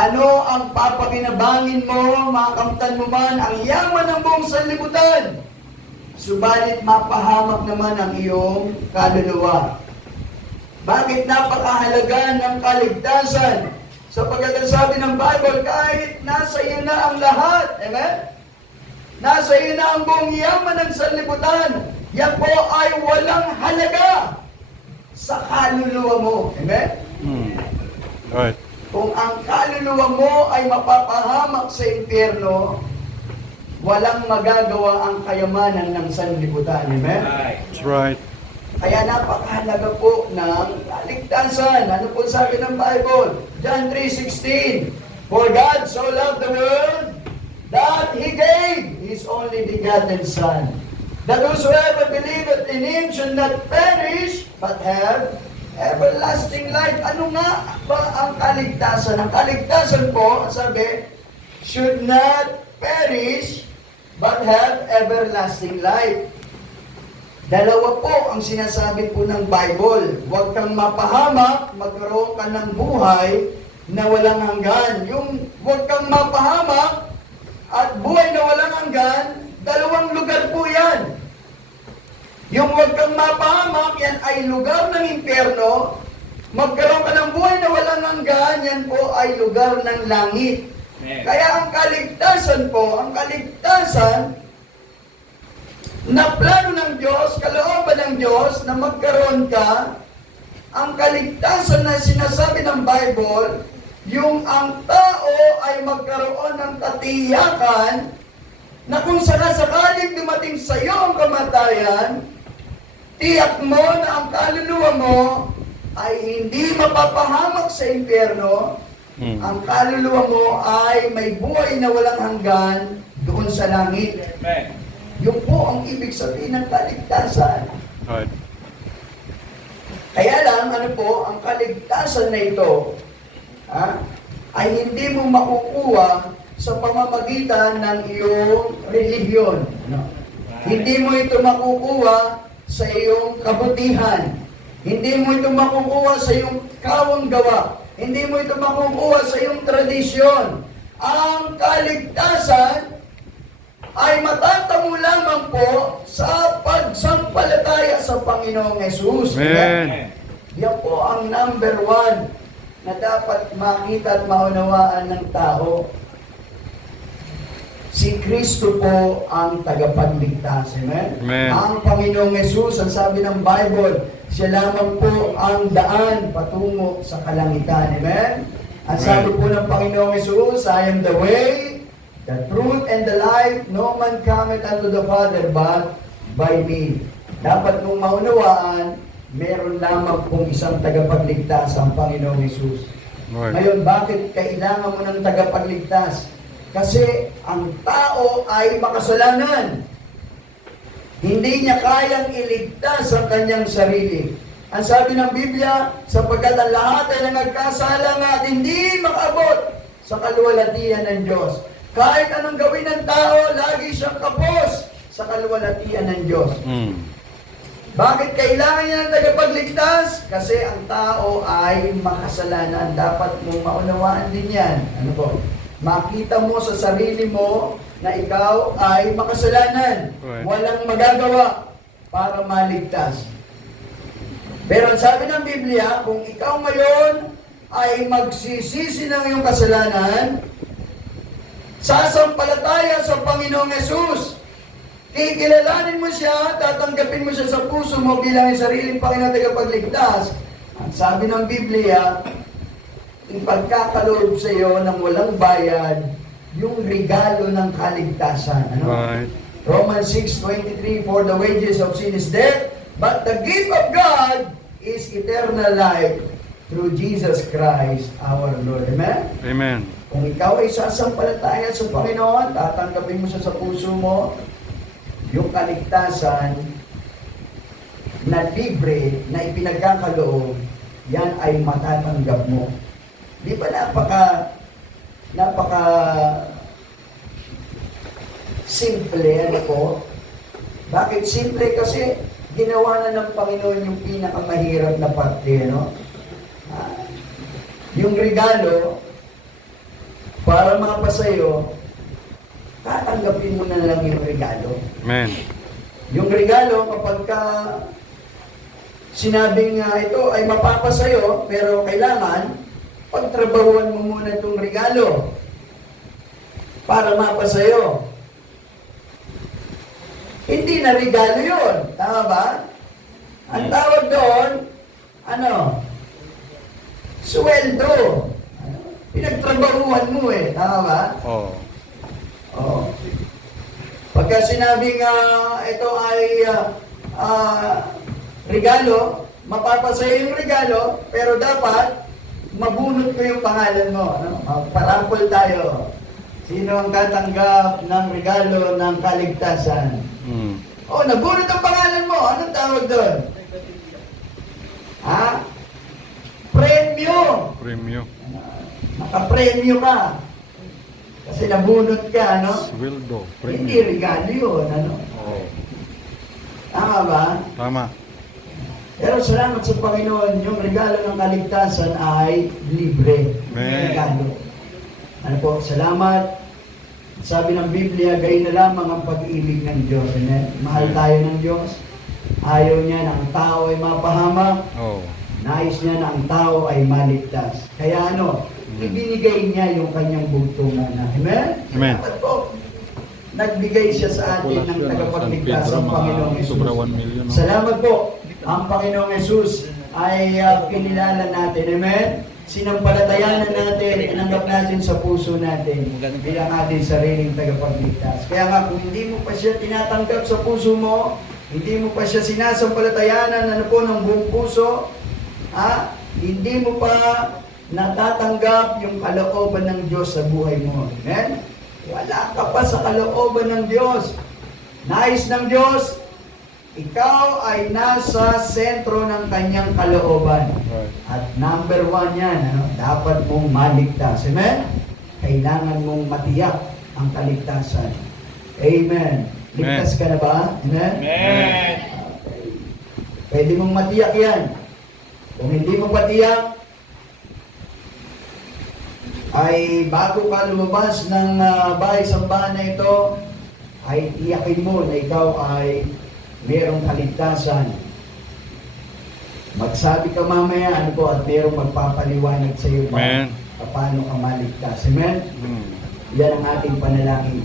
Ano ang papakinabangin mo, makakamtan mo man ang yaman ng buong sanlibutan, subalit mapahamak naman ang iyong kaluluwa. Bakit napakahalaga ng kaligtasan? Sapagkat ang sabi ng Bible, kahit nasa iyo na ang lahat, amen? Nasa iyo na ang buong yaman ng sanlibutan, yan po ay walang halaga sa kaluluwa mo. Amen? Right. Kung ang kaluluwa mo ay mapapahamak sa impyerno, walang magagawa ang kayamanan ng sanlibutan. Amen? That's right. Kaya napakahalaga po ng kaligtasan. Ano po sabi ng Bible? John 3:16, For God so loved the world that He gave His only begotten Son, that whosoever believeth in Him should not perish, but have everlasting life. Ano nga ba ang kaligtasan? Ang kaligtasan po, sabi, should not perish, but have everlasting life. Dalawa po ang sinasabi po ng Bible. Huwag kang mapahamak, magkaroon ka ng buhay na walang hanggan. Yung huwag kang mapahamak at buhay na walang hanggan, dalawang lugar po yan. Yung huwag kang mapahamak, yan ay lugar ng impyerno. Magkaroon ka ng buhay na walang hanggan, yan po ay lugar ng langit. Kaya ang kaligtasan po, ang kaligtasan na plano ng Diyos, kalooban ng Diyos na magkaroon ka, ang kaligtasan na sinasabi ng Bible, yung ang tao ay magkaroon ng katiyakan na kung sakasakaling dumating sa iyo ang kamatayan, tiyak mo na ang kaluluwa mo ay hindi mapapahamak sa impyerno, ang kaluluwa mo ay may buhay na walang hanggan doon sa langit. Amen. Yun po ang ibig sabihin ng kaligtasan. Right. Kaya lang, ano po, ang kaligtasan na ito, ay hindi mo makukuha sa pamamagitan ng iyong relihiyon. No? Hindi mo ito makukuha sa iyong kabutihan. Hindi mo ito makukuha sa iyong kawang gawa. Hindi mo ito makukuha sa iyong tradisyon. Ang kaligtasan ay matatamo lamang po sa pagsampalataya sa Panginoong Hesus. Amen. Yan po ang number one na dapat makita at maunawaan ng tao. Si Kristo po ang tagapagligtas. Amen? Amen. Ang Panginoong Hesus, ang sabi ng Bible, siya lamang po ang daan patungo sa kalangitan. Amen? Ang sabi po ng Panginoong Hesus, I am the way, the truth and the life, no man cometh unto the Father but by me. Dapat mong maunawaan, meron lamang pong isang tagapagligtas, ang Panginoong Hesus. Right. Ngayon, bakit kailangan mo ng tagapagligtas? Kasi ang tao ay makasalanan. Hindi niya kayang iligtas ang kanyang sarili. Ang sabi ng Biblia, sapagkat ang lahat ay nagkasala nga at hindi makaabot sa kaluwalhatian ng Diyos. Kahit anong gawin ng tao, lagi siyang kapos sa kaluwalhatian ng Diyos. Bakit kailangan niya ng tagapagligtas? Kasi ang tao ay makasalanan. Dapat mong maunawaan din yan. Ano po? Makita mo sa sarili mo na ikaw ay makasalanan. Right. Walang magagawa para maligtas. Pero ang sabi ng Biblia, kung ikaw ngayon ay magsisisi ng iyong kasalanan, sasampalataya sa Panginoong Hesus, kikilalanin mo siya, tatanggapin mo siya sa puso mo bilang yung sariling Panginoon tagapagligtas. Ang sabi ng Biblia, ipagkakaloob sa iyo ng walang bayad yung regalo ng kaligtasan. Ano? Right. Romans 6:23, For the wages of sin is death, but the gift of God is eternal life through Jesus Christ our Lord. Amen? Amen. Kung ikaw ay sasampalataya sa Panginoon, tatanggapin mo siya sa puso mo, yung kaligtasan na libre, na ipinagkakaloob, yan ay matatanggap mo. Di ba napaka simple, ano po? Bakit simple? Kasi ginawa na ng Panginoon yung pinakamahirap na parte, no? Yung regalo, para mapasayo, tatanggapin mo na lang yung regalo. Amen. Yung regalo, kapag ka sinabing ito ay mapapasayo, pero kailangan, pagtrabahuan mo muna itong regalo para mapasayo. Hindi na regalo yun. Tama ba? Ang tawag doon, sweldo. Pinagtrabahuan mo eh. Tama ba? Oh. Oo. Pagka sinabing ito ay regalo, mapapasayo yung regalo, pero dapat mabunot ko yung pangalan mo. Parampol tayo. Sino ang tatanggap ng regalo ng kaligtasan? Mm. Oh, nabunot ang pangalan mo. Anong tawag doon? Premyo. Premium. Nakapremyo ka. Kasi nabunot ka, Sweldo. Hindi Premium. regalo yun, Oh. Tama ba? Tama. Pero salamat sa Panginoon, yung regalo ng kaligtasan ay libre. Amen. Regalo. Ano po, salamat. Sabi ng Biblia, gayon na lamang ang pag-ibig ng Diyos. Amen? Mahal tayo ng Diyos. Ayaw niya na ang tao ay mapahamak. Oh. Nais niya na ang tao ay maligtas. Kaya ibinigay niya yung kanyang bugtungan na. Amen? Amen. Salamat po. Nagbigay siya sa atin ng tagapagligtas ang Panginoong Yesus. Sobra 1 million. No? Salamat po. Ang Panginoong Yesus ay kinilala natin. Amen? Sinampalatayanan natin, inanggap natin sa puso natin bilang ating sariling tagapagligtas. Kaya nga, kung hindi mo pa siya tinatanggap sa puso mo, hindi mo pa siya sinasampalatayanan ng buong puso, hindi mo pa natatanggap yung kalooban ng Diyos sa buhay mo. Amen? Wala ka pa sa kalooban ng Diyos. Nais ng Diyos, ikaw ay nasa sentro ng kanyang kalooban. Right. At number 1 yan, dapat mong maligtas. Amen? Kailangan mong matiyak ang kaligtasan. Amen. Ligtas ka na ba? Amen? Amen. Okay. Pwede mong matiyak yan. Kung hindi mo patiyak, ay bago ka lumabas ng bahay-sambahan na ito, ay tiyakin mo na ikaw ay merong kaligtasan. Magsabi ka mamaya, at merong magpapaliwanag sa iyo Amen. paano ka maligtas. Amen? Mm. Yan ang ating panalangin.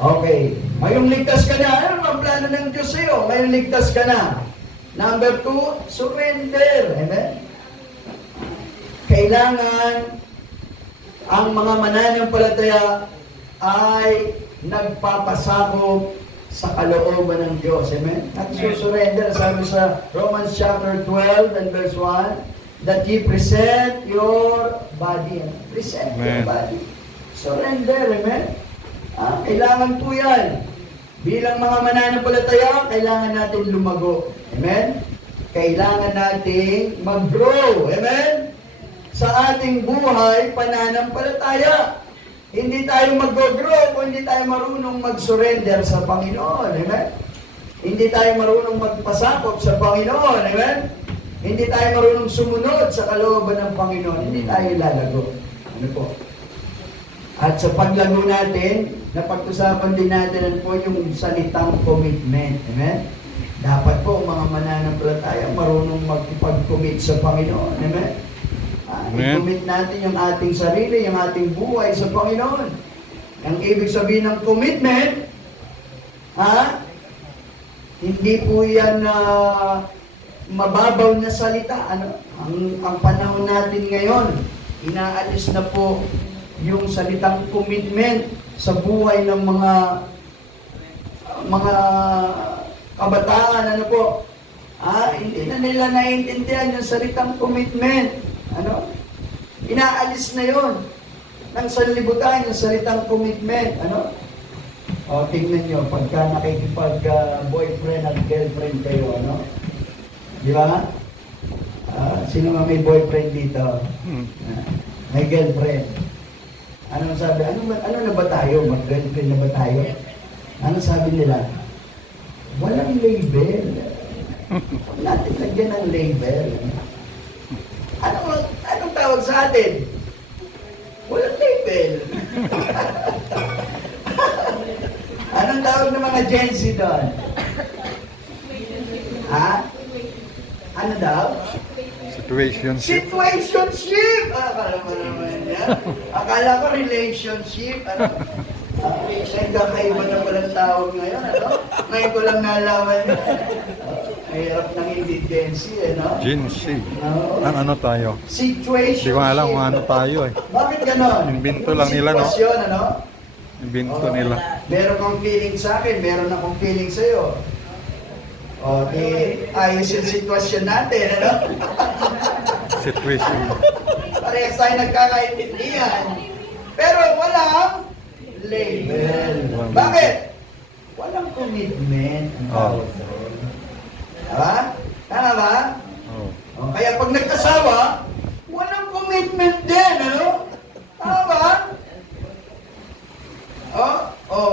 Okay. Ngayong ligtas ka na. Ano ang plano ng Diyos sa iyo? Ngayong ligtas ka na. Number 2, surrender. Amen? Kailangan ang mga mananampalataya ay nagpapasakop sa kalooban ng Diyos. Amen? Nagsusurrender, sabi sa Romans chapter 12 and verse 1, that ye present your body. Present your Amen. body. Surrender. Amen? Kailangan po yan. Bilang mga mananampalataya, kailangan natin lumago. Amen? Kailangan natin mag-grow. Amen? Sa ating buhay, pananampalataya. Hindi tayo mag-grow kung hindi tayo marunong mag-surrender sa Panginoon. Amen? Hindi tayo marunong magpasakop sa Panginoon. Amen? Hindi tayo marunong sumunod sa kalooban ng Panginoon. Hindi tayo lalago. Ano po? At sa paglago natin, napag-usapan din natin po yung salitang commitment. Amen? Dapat po mga mananampalataya marunong magpag-commit sa Panginoon. Amen? I-commit natin yung ating sarili, yung ating buhay sa Panginoon. Ang ibig sabihin ng commitment, hindi po yan mababaw na salita. Ang panahon natin ngayon, inaalis na po yung salitang commitment sa buhay ng mga kabataan. Hindi na nila naiintindihan yung salitang commitment. Inaalis na yon ng sanlibutan yung salitang commitment. Tingnan nyo, pagka nakikipag-boyfriend at girlfriend kayo, di ba? Sino nga may boyfriend dito? May girlfriend. Anong sabi? Ano na ba tayo? Mag-girlfriend na ba tayo? Ano sabi nila? Walang label. Huwag natin lagyan ng label. Anong tawag sa atin? Walang label. mga Gen Z doon? Ha? Ano daw? Situationship. Situationship! Akala mo naman yan. Akala ko relationship. Ano? Nagkakaiba na palang tawag ngayon. Ano? Ngayon ko lang nalaman yan. Mahirap ng independency, no? Gen Z. No? Ano tayo? Situationship. Hindi ko alam kung ano tayo eh. Bakit ganon? Invento lang nila, no? Sitwasyon, ano? Invento nila. Meron kang feeling sa akin, meron akong feeling sa'yo. O, di ayos yung sitwasyon natin, ano? Situation. Parehas tayo nagkakaintindihan. Pero walang label. Bakit? Walang commitment. Oh. Diba? Tama ba? Oh. O, kaya pag nagkasawa, walang commitment din, ano? Tama ba?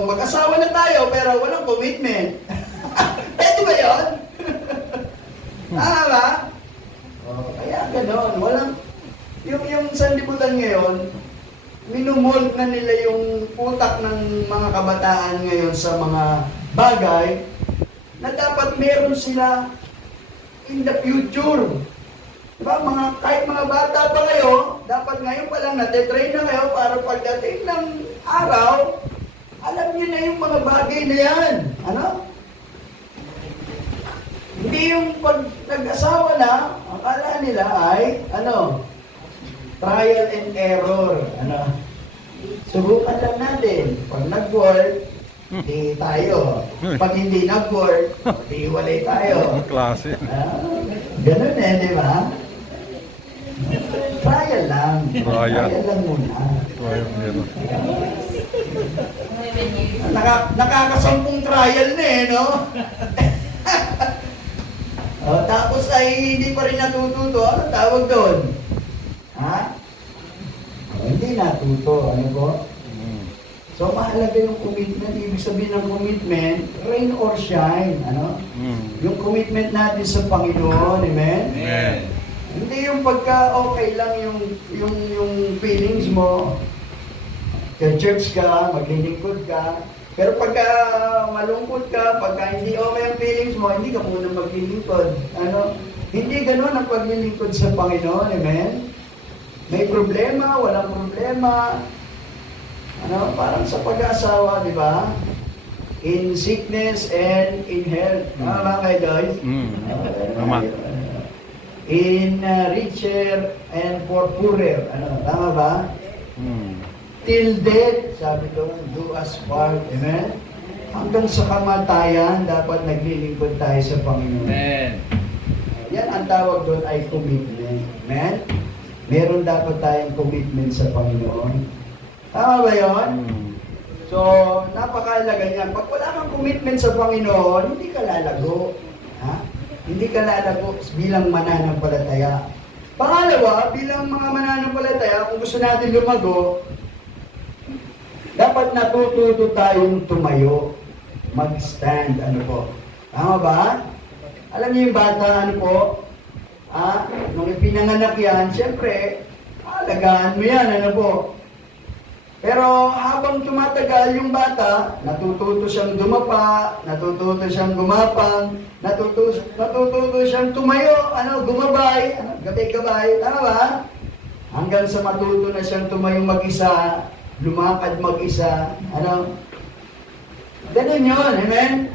Mag-asawa na tayo pero walang commitment. Pwede ba yun? Tama ba? Kaya gano'n. Walang, yung sanlibutan ngayon, minumult na nila yung utak ng mga kabataan ngayon sa mga bagay na dapat meron sila in the future. Diba? Kahit mga bata pa kayo, dapat ngayon pa lang natitrain na kayo para pagdating ng araw, alam niyo na yung mga bagay na yan. Ano? Hindi yung pag nag-asawa na, akala nila ay, trial and error. Subukan lang natin. Pag nag-work, di tayo. Pag hindi nag-work, di walay tayo. Ang klase. Ganun di ba? Trial lang. Trial. Trial lang muna. Trial nila. Nakakasampung trial na no? Tapos ay hindi pa rin natututo. Ano tawag doon? Ha? Hindi natuto. Ano po? So, mahalaga yung commitment. Ibig sabihin ng commitment, rain or shine. Ano? Yung commitment natin sa Panginoon. Amen? Amen. Hindi yung pagka okay lang yung feelings mo. Church ka, maglilingkod ka. Pero pagka malungkot ka, pagka hindi okay ang feelings mo, hindi ka muna maglilingkod. Hindi ganun ang paglilingkod sa Panginoon. Amen? May problema, walang problema. Parang sa pag-asawa, di ba? In sickness and in health. Tama ba kayo, guys? Tama. In richer and for poorer. Tama ba? Till death, sabi ko, do us part. Amen? Hanggang sa kamatayan, dapat naglilingkod tayo sa Panginoon. Amen. Yan ang tawag doon ay commitment. Amen? Meron dapat tayong commitment sa Panginoon. Tama ba yun? So, napakahalaga niyan. Pag wala kang commitment sa Panginoon, hindi ka lalago. Hindi ka lalago bilang mananampalataya. Pangalawa, bilang mga mananampalataya, kung gusto natin lumago, dapat natututo tayong tumayo, mag-stand, Tama ba? Alam niyo yung bata, nung ipinanganak yan, siyempre, alagaan mo yan, Pero habang tumatagal yung bata, natututo siyang dumapa, natututo siyang gumapang, natututo siyang tumayo, gumabay, gabay-gabay, tama ba? Hanggang sa matuto na siyang tumayo mag-isa, lumakad mag-isa, Ganun yun, amen?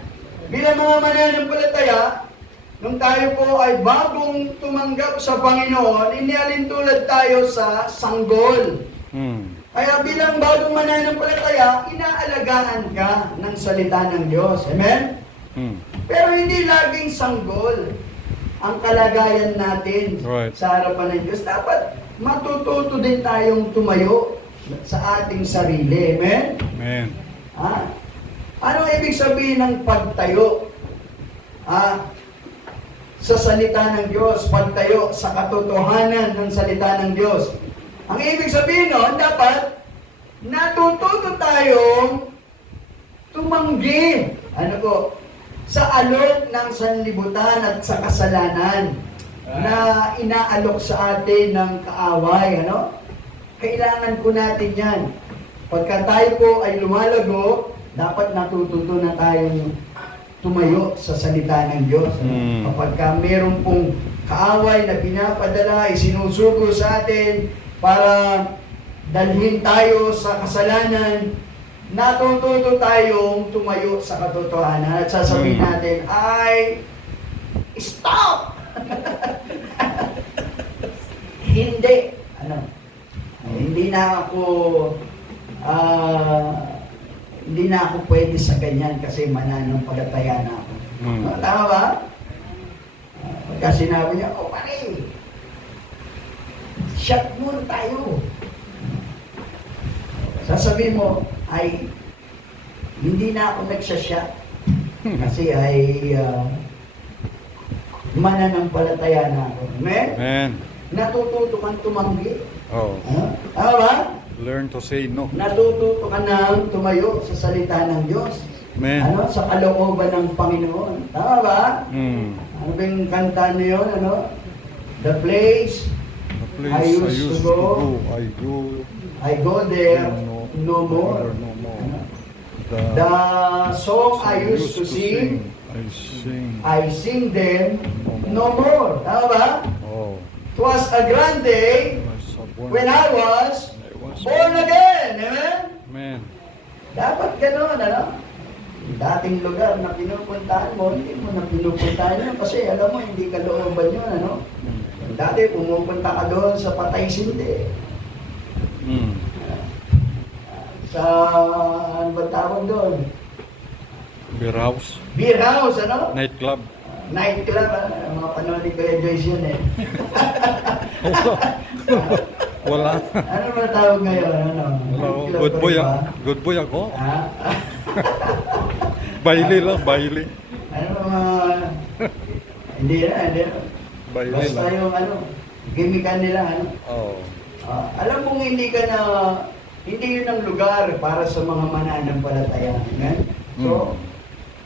Bilang mga mananampalataya, nung tayo po ay bagong tumanggap sa Panginoon, inialintulad tayo sa sanggol. Kaya bilang bagong mananampalataya, inaalagaan ka ng salita ng Diyos. Amen? Pero hindi laging sanggol ang kalagayan natin sa harapan ng Diyos. Dapat matututo din tayong tumayo sa ating sarili. Amen? Amen. Ano ibig sabihin ng pagtayo? Sa salita ng Diyos, pagtayo sa katotohanan ng salita ng Diyos. Ang ibig sabihin nun, dapat natututo tayong tumanggi, sa alok ng sanlibutan at sa kasalanan na inaalok sa atin ng kaaway, Kailangan po natin yan. Pagka tayo po ay lumalago, dapat natututo na tayong tumayo sa salita ng Diyos. Kapag ka meron pong kaaway na pinapadala, isinusugo sa atin para dalhin tayo sa kasalanan, natututo tayong tumayo sa katotohanan at sasabihin natin, ay, stop! Hindi. Hindi na ako pwede sa ganyan kasi mananampalataya na ako. Tama ba? Pagka sinabi niya, pare, shot muna tayo. Sasabihin mo, ay, hindi na ako nagsashot. Kasi ay, mananampalataya na ako. Amen? Amen. Natututo kang tumanggi. Oh. Tama ba? Learn to say no. Natututo ka nang tumayo sa salita ng Diyos. Amen. Sa kalooban ng Panginoon. Tama ba? Ano ba yung kanta na yun? The place The place I used to go, I go there no more. No more. The song I used to sing, I sing them no more. Tama ba? Oh. It was a grand day when I was born again. Amen? Amen. Dapat gano'n, Yung dating lugar na pinupuntahan mo, hindi mo na pinupuntahan yun kasi alam mo, hindi ka looban yun, Dati pumupunta ka doon sa patay sindi. Sa, ano ba tawag doon? Beer house. Beer house, Nightclub. Nightclub, mga panahon ni Kuya Joyce yun Wala. Ano ba tawag ngayon? Wala. Good boy ako. Good boy ako. Ha? Baile lang, baile. Hindi na. Baile Basta lang. yung gimikan nila, Oh. alam mong hindi yun ang lugar para sa mga mananampalataya. Amen? So,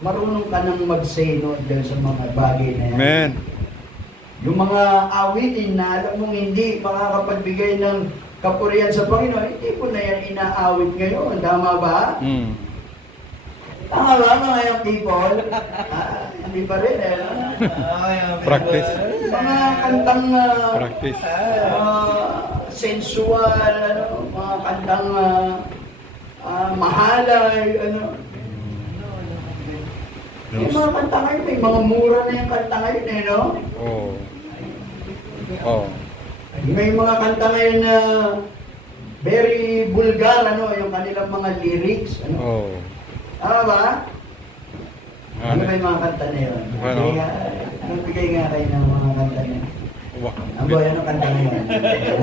marunong ka nang mag-say no dahil sa mga bagay na yan. Amen. Yung mga awitin na alam mong hindi makakapagbigay ng kapurihan sa Panginoon, hindi po na yan inaawit ngayon. Tama ba? Tama ba mga young people? Hindi pa rin Practice. Mga kantang Practice. sensual, mga kantang mahalay, Yung mga kanta ngayon, may mga mura na yung kanta ngayon, Oh. Oh. May mga kanta ngayon na very vulgar, yung kanilang mga lyrics, Oh. Tama ba? Ano ba Ano? yung mga kanta na yun? Ano? Anong bigay nga kayo ng mga kanta na yun? Ang boy, anong kanta na yun?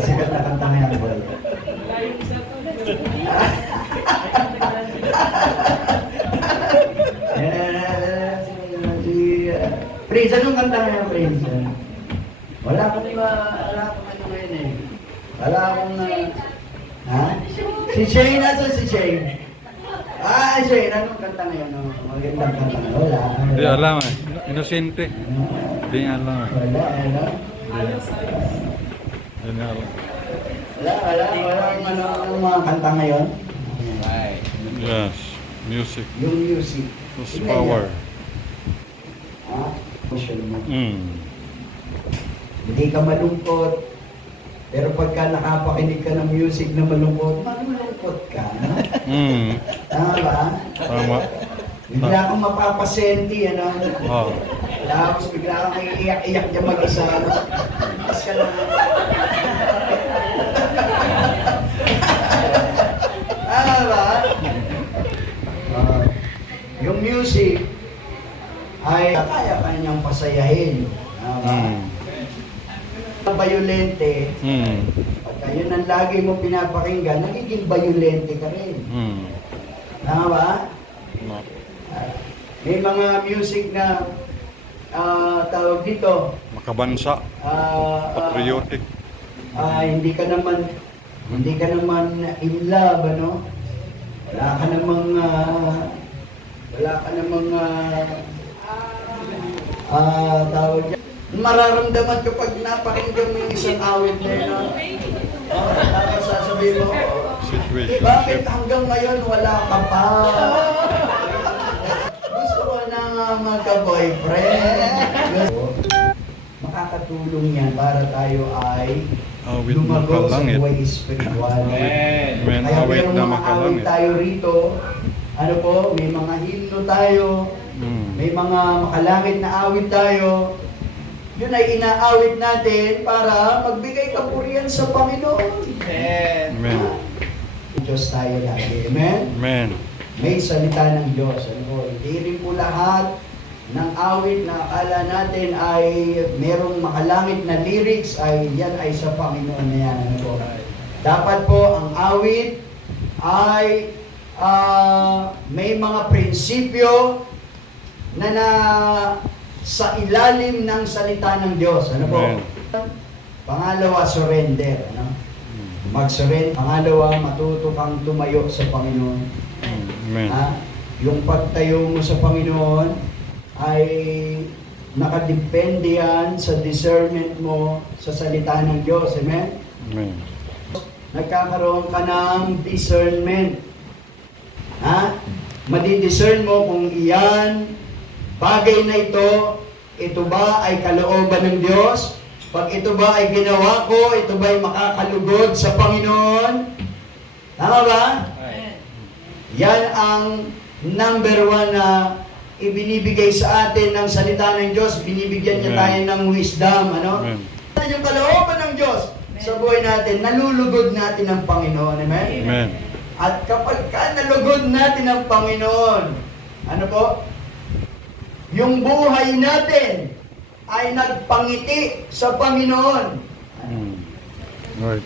Sikat na kanta na yan, boy. Prince, anong kanta na yan, Prince? Wala akong ano ngayon Wala akong ha? Si Shane, nasa si Shane? Shane, anong kanta na yun? Magandang kanta na. Wala. Hindi alam eh. Inosente. Hindi alam eh. Wala. Hindi alam. Wala ang mga kanta ngayon. Yes. Music. Yung music. Who's power. Emotion mo. Hindi ka malungkot. Pero pagka nakapakinig ka ng music na malungkot ka, Tama ba? Tama. Bigla kang mapapasenti, Oh. Tapos bigla kang iiyak-iyak niya mag-isa. Tapos ka lang. Tama ba? Yung music ay kaya niyang pasayahin. Bayolente, pagka yun ang lagi mo pinapakinggan, nagiging bayolente ka rin. Tama ba? No. May mga music na tawag dito, Makabansa. Patriotic. hindi ka naman in love, Wala ka namang tawag dyan. Mararamdaman kapag napakinggan mo yung isang awit na yun. Tapos sasabihin mo, Situationship. Bakit hanggang ngayon wala ka pa? Gusto ko na nga magka-boyfriend. Makakatulong yan para tayo ay Awit na lumago sa kalangit. buhay spiritual. Amen. Kaya Awit merong na mga awit makalangit. tayo rito. Ano po, may mga himno tayo. May mga makalangit na awit tayo. Yun ay inaawit natin para magbigay kapurihan sa Panginoon. Amen. Diyos tayo lagi. Amen? Amen. May salita ng Diyos. Ano po, hindi rin po lahat ng awit na akala natin ay merong makalangit na lyrics ay yan ay sa Panginoon na yan. Ano po? Dapat po ang awit ay may mga prinsipyo na sa ilalim ng salita ng Diyos. Ano po? Amen. Pangalawa, surrender. Ano? Mag-surrender. Pangalawa, matuto kang tumayo sa Panginoon. Amen. Yung pagtayo mo sa Panginoon ay nakadepende yan sa discernment mo sa salita ng Diyos. Amen? Amen. Nagkakaroon ka ng discernment. Madidiscern mo kung iyan, bagay na ito ba ay kalooban ng Diyos? Pag ito ba ay ginawa ko, ito ba ay makakalugod sa Panginoon? Tama ba? Yan ang number one na ibinibigay sa atin ng salita ng Diyos. Binibigyan niya tayo ng wisdom. Ano? Amen. Yung kalooban ng Diyos sa buhay natin, nalulugod natin ng Panginoon. Amen? Amen. At kapag nalugod natin ng Panginoon, ano po? Yung buhay natin ay nagpangiti sa Panginoon. Right.